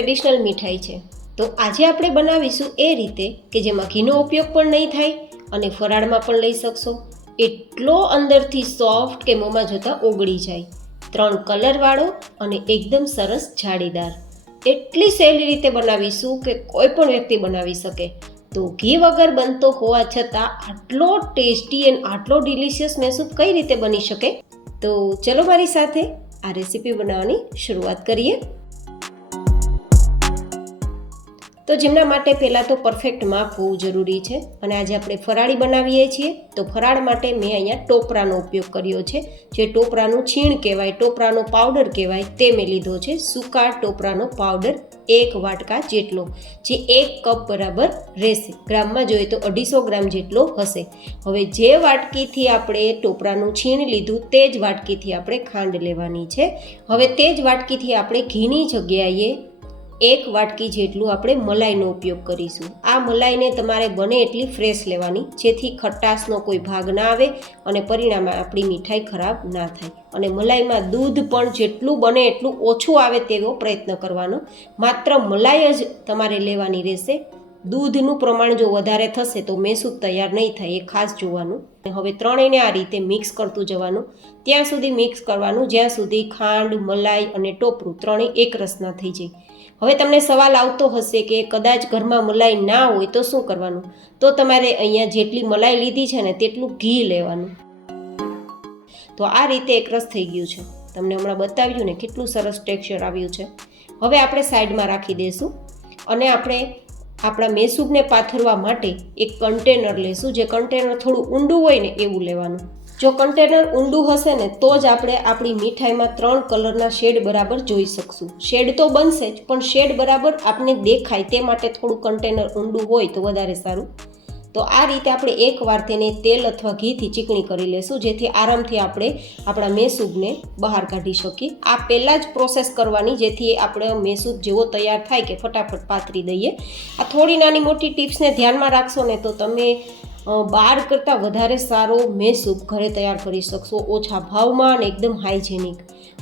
Traditional મીઠાઈ છે, તો આજે આપણે બનાવીશું એ રીતે કે જેમાં ઘીનો ઉપયોગ પણ નહીં થાય અને ફરાળમાં પણ લઈ શકશો. એટલો અંદરથી સોફ્ટ કે મોંમાં જતાં ઓગળી જાય. 3 કલરવાળો અને એકદમ સરસ જાળીદાર. એટલી સહેલી રીતે બનાવીશું કે કોઈ પણ વ્યક્તિ બનાવી શકે. તો ઘી વગર બનતો હોવા છતાં આટલો ટેસ્ટી એન્ડ આટલો ડિલિશિયસ મેસૂબ કઈ રીતે બની શકે? તો ચલો મારી સાથે આ રેસીપી બનાવવાની શરૂઆત કરીએ. તો જેમના માટે પહેલાં તો પરફેક્ટ માપ હોવું જરૂરી છે અને આજે આપણે ફરાળી બનાવીએ છીએ. તો ફરાળ માટે મેં અહીંયા ટોપરાનો ઉપયોગ કર્યો છે. જે ટોપરાનું છીણ કહેવાય, ટોપરાનો પાવડર કહેવાય, તે મેં લીધો છે. સૂકા ટોપરાનો પાવડર 1 વાટકા જેટલો, જે 1 કપ બરાબર રહેશે. ગ્રામમાં જોઈએ તો 250 ગ્રામ જેટલો હશે. હવે જે વાટકીથી આપણે ટોપરાનું છીણ લીધું તે જ વાટકીથી આપણે ખાંડ લેવાની છે. હવે તે જ વાટકીથી આપણે ઘીની જગ્યાએ 1 વાટકી જેટલું આપણે મલાઈનો ઉપયોગ કરીશું. આ મલાઈને તમારે બને એટલી ફ્રેશ લેવાની, જેથી ખટાશનો કોઈ ભાગ ના આવે અને પરિણામે આપણી મીઠાઈ ખરાબ ના થાય. અને મલાઈમાં દૂધ પણ જેટલું બને એટલું ઓછું આવે તેવો પ્રયત્ન કરવાનો. માત્ર મલાઈ જ તમારે લેવાની રહેશે. દૂધનું પ્રમાણ જો વધારે થશે તો મેસૂબ તૈયાર નહીં થાય, એ ખાસ જોવાનું. હવે ત્રણેયને આ રીતે મિક્સ કરતું જવાનું. ત્યાં સુધી મિક્સ કરવાનું જ્યાં સુધી ખાંડ, મલાઈ અને ટોપરું ત્રણેય એક રસના થઈ જાય. હવે તમને સવાલ આવતો હશે કે કદાચ ઘરમાં મલાઈ ના હોય તો શું કરવાનું? તો તમારે અહીંયા જેટલી મલાઈ લીધી છે ને તેટલું ઘી લેવાનું. તો આ રીતે એકરસ થઈ ગયું છે. તમને હમણાં બતાવ્યું ને કેટલું સરસ ટેક્સચર આવ્યું છે. હવે આપણે સાઈડમાં રાખી દઈશું અને આપણે આપણા મેસૂબને પાથરવા માટે એક કન્ટેનર લેશું. જે કન્ટેનર થોડું ઊંડું હોય ને એવું લેવાનું. જો કન્ટેનર ઊંડું હશે ને તો જ આપણે આપણી મીઠાઈમાં 3 કલરના શેડ બરાબર જોઈ શકશું. શેડ તો બનશે જ, પણ શેડ બરાબર આપણે દેખાય તે માટે થોડું કન્ટેનર ઊંડું હોય તો વધારે સારું. તો આ રીતે આપણે એકવાર તેને તેલ અથવા ઘીથી ચીકણી કરી લેશું, જેથી આરામથી આપણે આપણા મેસૂબને બહાર કાઢી શકીએ. આ પહેલાં જ પ્રોસેસ કરવાની, જેથી આપણે મેસૂબ જેવો તૈયાર થાય કે ફટાફટ પાથરી દઈએ. આ થોડી નાની મોટી ટિપ્સને ધ્યાનમાં રાખશો ને તો તમે બહાર કરતાં વધારે સારો મેસૂબ ઘરે તૈયાર કરી શકશો, ઓછા ભાવમાં અને એકદમ હાઇજેનિક.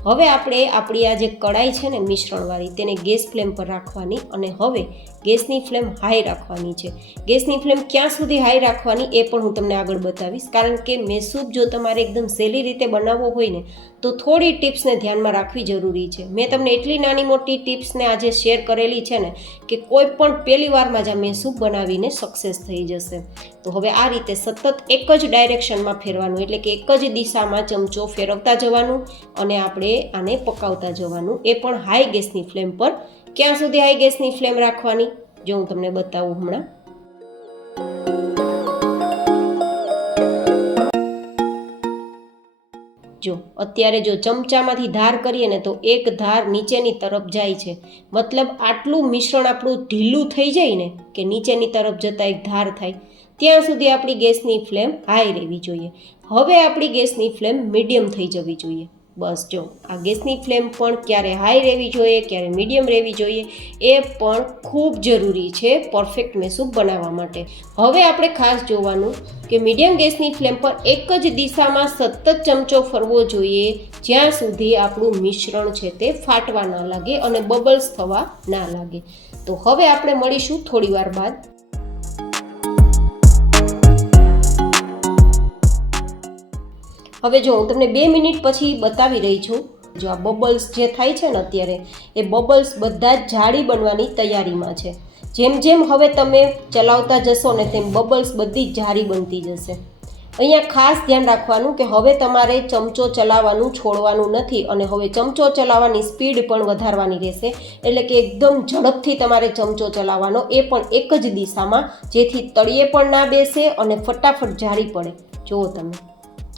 હવે આપણે આપણી આ જે કડાઈ છે ને મિશ્રણવાળી, તેને ગેસ ફ્લેમ પર રાખવાની અને હવે ગેસની ફ્લેમ હાઈ રાખવાની છે. ગેસની ફ્લેમ ક્યાં સુધી હાઈ રાખવાની એ પણ હું તમને આગળ બતાવીશ. કારણ કે મેસૂબ જો તમારે એકદમ સહેલી રીતે બનાવવો હોય ને તો થોડી ટિપ્સને ધ્યાનમાં રાખવી જરૂરી છે. મેં તમને એટલી નાની મોટી ટિપ્સને આજે શેર કરેલી છે ને કે કોઈ પણ પહેલી વારમાં જ આ મેસૂબ બનાવીને સક્સેસ થઈ જશે. તો હવે આ રીતે સતત એક જ ડાયરેક્શનમાં ફેરવાનું, એટલે કે એક જ દિશામાં ચમચો ફેરવતા જવાનું અને આપણે આને પકાવતા જવાનું, એ પણ હાઈ ગેસની ફ્લેમ પર. ક્યાં સુધી હાઈ ગેસની ફ્લેમ રાખવાની જો હું તમને બતાવું હમણાં. જો અત્યારે જો ચમચામાંથી ધાર કરીએ ને તો એક ધાર નીચેની તરફ જાય છે. મતલબ આટલું મિશ્રણ આપણું ઢીલું થઈ જાય ને કે નીચેની તરફ જતાં એક ધાર થાય, ત્યાં સુધી આપણી ગેસની ફ્લેમ હાઈ રહેવી જોઈએ. હવે આપણી ગેસની ફ્લેમ મીડિયમ થઈ જવી જોઈએ. બસ જો આ ગેસની ફ્લેમ પણ ક્યારે હાઈ રહેવી જોઈએ, ક્યારે મીડિયમ રહેવી જોઈએ, એ પણ ખૂબ જરૂરી છે પરફેક્ટ મેસૂબ બનાવવા માટે. હવે આપણે ખાસ જોવાનું કે મીડિયમ ગેસની ફ્લેમ પર એક જ દિશામાં સતત ચમચો ફરવો જોઈએ, જ્યાં સુધી આપણું મિશ્રણ છે તે ફાટવા ના લાગે અને બબલ્સ થવા ના લાગે. તો હવે આપણે મળીશું થોડી વાર બાદ. હવે જો હું તમને 2 મિનિટ પછી બતાવી રહી છું. જો આ બબલ્સ જે થાય છે ને અત્યારે, એ બબલ્સ બધા જ જાડી બનવાની તૈયારીમાં છે. જેમ જેમ હવે તમે ચલાવતા જશો ને તેમ બબલ્સ બધી જ જાડી બનતી જશે. અહીંયા ખાસ ધ્યાન રાખવાનું કે હવે તમારે ચમચો ચલાવવાનું છોડવાનું નથી અને હવે ચમચો ચલાવવાની સ્પીડ પણ વધારવાની રહેશે. એટલે કે એકદમ ઝડપથી તમારે ચમચો ચલાવવાનો, એ પણ એક જ દિશામાં, જેથી તળિયે પણ ના બેસે અને ફટાફટ જાડી પડે. જુઓ તમે,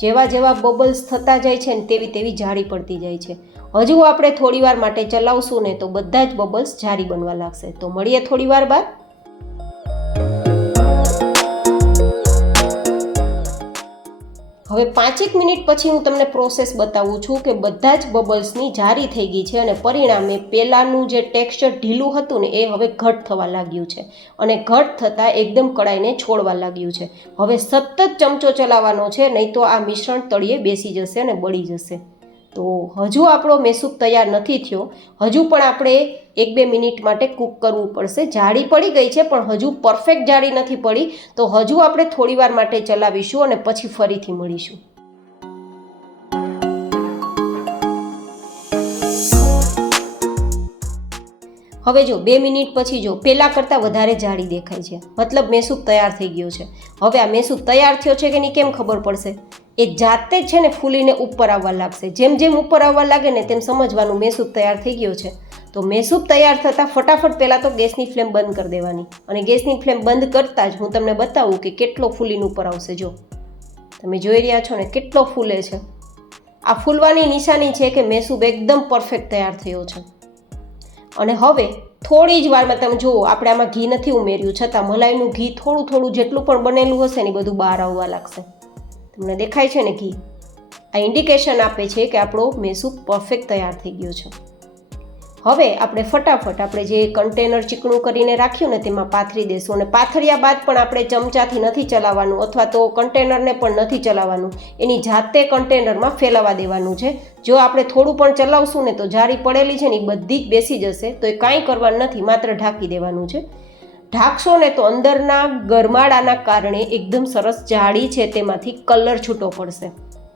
જેવા જેવા બબલ્સ થતા જાય છે ને તેવી જાડી પડતી જાય છે. હજુ આપણે થોડી વાર માટે ચલાવશું ને તો બધા જ બબલ્સ જાડી બનવા લાગશે. તો મળીએ થોડી વાર બાદ. હવે 5 મિનિટ પછી હું તમને પ્રોસેસ બતાવું છું કે બધા જ બબલ્સની જારી થઈ ગઈ છે અને પરિણામે પહેલાંનું જે ટેક્સચર ઢીલું હતું ને એ હવે ઘટ થવા લાગ્યું છે અને ઘટ થતાં એકદમ કડાઈને છોડવા લાગ્યું છે. હવે સતત ચમચો ચલાવવાનો છે, નહીં તો આ મિશ્રણ તળિયે બેસી જશે અને બળી જશે. તો હજુ આપણો મેસૂબ તૈયાર નથી થયો. હજુ પણ આપણે 1-2 મિનિટ માટે કૂક કરવું પડશે. જાડી પડી ગઈ છે પણ હજુ પરફેક્ટ જાડી નથી પડી, તો હજુ આપણે થોડીવાર માટે ચલાવીશું અને પછી ફરીથી મળીશું. હવે જો 2 મિનિટ પછી જો પહેલાં કરતાં વધારે જાડી દેખાય છે, મતલબ મેસૂબ તૈયાર થઈ ગયો છે. હવે આ મેસૂબ તૈયાર થયો છે કે નહીં કેમ ખબર પડશે? એ જાતે જ છે ને ફૂલીને ઉપર આવવા લાગશે. જેમ જેમ ઉપર આવવા લાગે ને તેમ સમજવાનું મેસૂબ તૈયાર થઈ ગયો છે. તો મેસૂબ તૈયાર થતાં ફટાફટ પહેલાં તો ગેસની ફ્લેમ બંધ કરી દેવાની, અને ગેસની ફ્લેમ બંધ કરતાં જ હું તમને બતાવું કે કેટલો ફૂલીને ઉપર આવશે. જો તમે જોઈ રહ્યા છો ને કેટલો ફૂલે છે. આ ફૂલવાની નિશાની છે કે મેસૂબ એકદમ પરફેક્ટ તૈયાર થયો છે. અને હવે થોડી જ વારમાં તમે જુઓ, આપણે આમાં ઘી નથી ઉમેર્યું, છતાં મલાઈનું ઘી થોડું થોડું જેટલું પણ બનેલું હશે ને બધું બહાર આવવા લાગશે. તમને દેખાય છે ને ઘી? આ ઇન્ડિકેશન આપે છે કે આપણો મેસૂબ પરફેક્ટ તૈયાર થઈ ગયો છે. હવે આપણે ફટાફટ આપણે જે કન્ટેનર ચીકણું કરીને રાખ્યું ને તેમાં પાથરી દેશું. અને પાથર્યા બાદ પણ આપણે ચમચાથી નથી ચલાવવાનું, અથવા તો કન્ટેનરને પણ નથી ચલાવવાનું, એની જાતે કન્ટેનરમાં ફેલાવા દેવાનું છે. જો આપણે થોડું પણ ચલાવશું ને તો જારી પડેલી છે ને એ બધી જ બેસી જશે. તો એ કાંઈ કરવાનું નથી, માત્ર ઢાંકી દેવાનું છે. ઢાંકશો ને તો અંદરના ગરમાળાના કારણે એકદમ સરસ જાડી છે તેમાંથી કલર છૂટો પડશે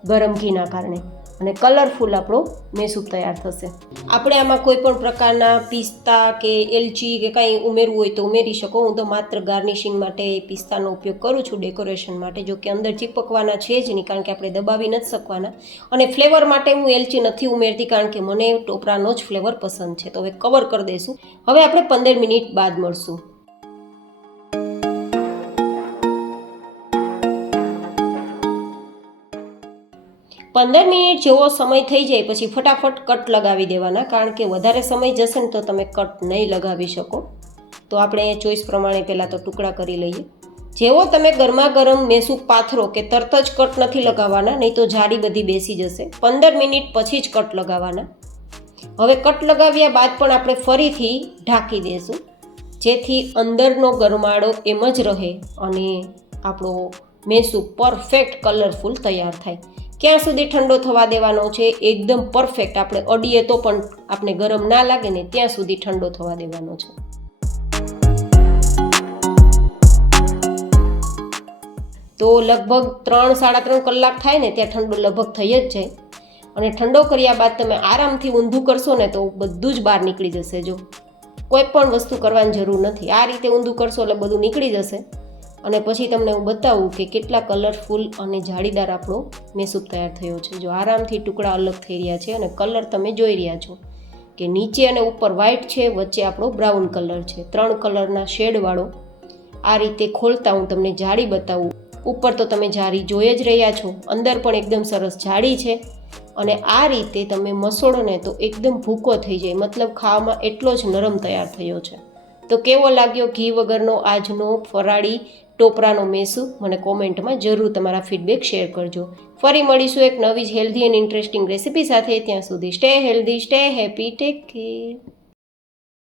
ગરમ ઘીના કારણે, અને કલરફુલ આપણો મેસૂબ તૈયાર થશે. આપણે આમાં કોઈ પણ પ્રકારના પિસ્તા કે એલચી કે કંઈ ઉમેરવું હોય તો ઉમેરી શકો. હું તો માત્ર ગાર્નિશિંગ માટે પિસ્તાનો ઉપયોગ કરું છું, ડેકોરેશન માટે. જો કે અંદર ચીપકવાના છે જ નહીં, કારણ કે આપણે દબાવી નથી શકવાના. અને ફ્લેવર માટે હું એલચી નથી ઉમેરતી, કારણ કે મને ટોપરાનો જ ફ્લેવર પસંદ છે. તો હવે કવર કરી દઈશું. હવે આપણે 15 મિનિટ બાદ મળશું. 15 મિનિટ જેવો સમય થઈ જાય પછી ફટાફટ કટ લગાવી દેવાના, કારણ કે વધારે સમય જશે ને તો તમે કટ નહીં લગાવી શકો. તો આપણે ચોઈસ પ્રમાણે પહેલાં તો ટુકડા કરી લઈએ. જેવો તમે ગરમા ગરમ મેસૂબ પાથરો કે તરત જ કટ નથી લગાવવાના, નહીં તો જાડી બધી બેસી જશે. 15 મિનિટ પછી જ કટ લગાવવાના. હવે કટ લગાવ્યા બાદ પણ આપણે ફરીથી ઢાંકી દઈશું, જેથી અંદરનો ગરમાળો એમ જ રહે અને આપણો મેસૂબ પરફેક્ટ કલરફુલ તૈયાર થાય. ક્યાં સુધી ઠંડો થવા દેવાનો છે? એકદમ પરફેક્ટ, આપણે અડીએ તો પણ આપણે ગરમ ના લાગે ને ત્યાં સુધી ઠંડો થવા દેવાનો છે. તો લગભગ 3-3.5 કલાક થાય ને ત્યાં ઠંડો લગભગ થઈ જ જાય. અને ઠંડો કર્યા બાદ તમે આરામથી ઊંધું કરશો ને તો બધું જ બહાર નીકળી જશે. જો કોઈ પણ વસ્તુ કરવાની જરૂર નથી, આ રીતે ઊંધું કરશો એટલે બધું નીકળી જશે. અને પછી તમને હું બતાવું કે કેટલા કલરફુલ અને જાળીદાર આપણો મેસૂબ તૈયાર થયો છે. જો આરામથી ટુકડા અલગ થઈ રહ્યા છે અને કલર તમે જોઈ રહ્યા છો કે નીચે અને ઉપર વ્હાઈટ છે, વચ્ચે આપણો બ્રાઉન કલર છે, 3 કલરના શેડવાળો. આ રીતે ખોલતા હું તમને જાળી બતાવું. ઉપર તો તમે જાળી જોઈ જ રહ્યા છો, અંદર પણ એકદમ સરસ જાળી છે. અને આ રીતે તમે મસળો ને તો એકદમ ભૂકો થઈ જાય, મતલબ ખાવામાં એટલો જ નરમ તૈયાર થયો છે. તો કેવો લાગ્યો ઘી વગરનો આજનો ફરાળી ટોપરાનો મેસૂબ? મને કોમેન્ટમાં જરૂર તમારા ફીડબેક શેર કરજો. ફરી મળીશું એક નવી જ હેલ્ધી એન્ડ ઇન્ટરેસ્ટિંગ રેસીપી સાથે. ત્યાં સુધી stay healthy, stay happy, take care.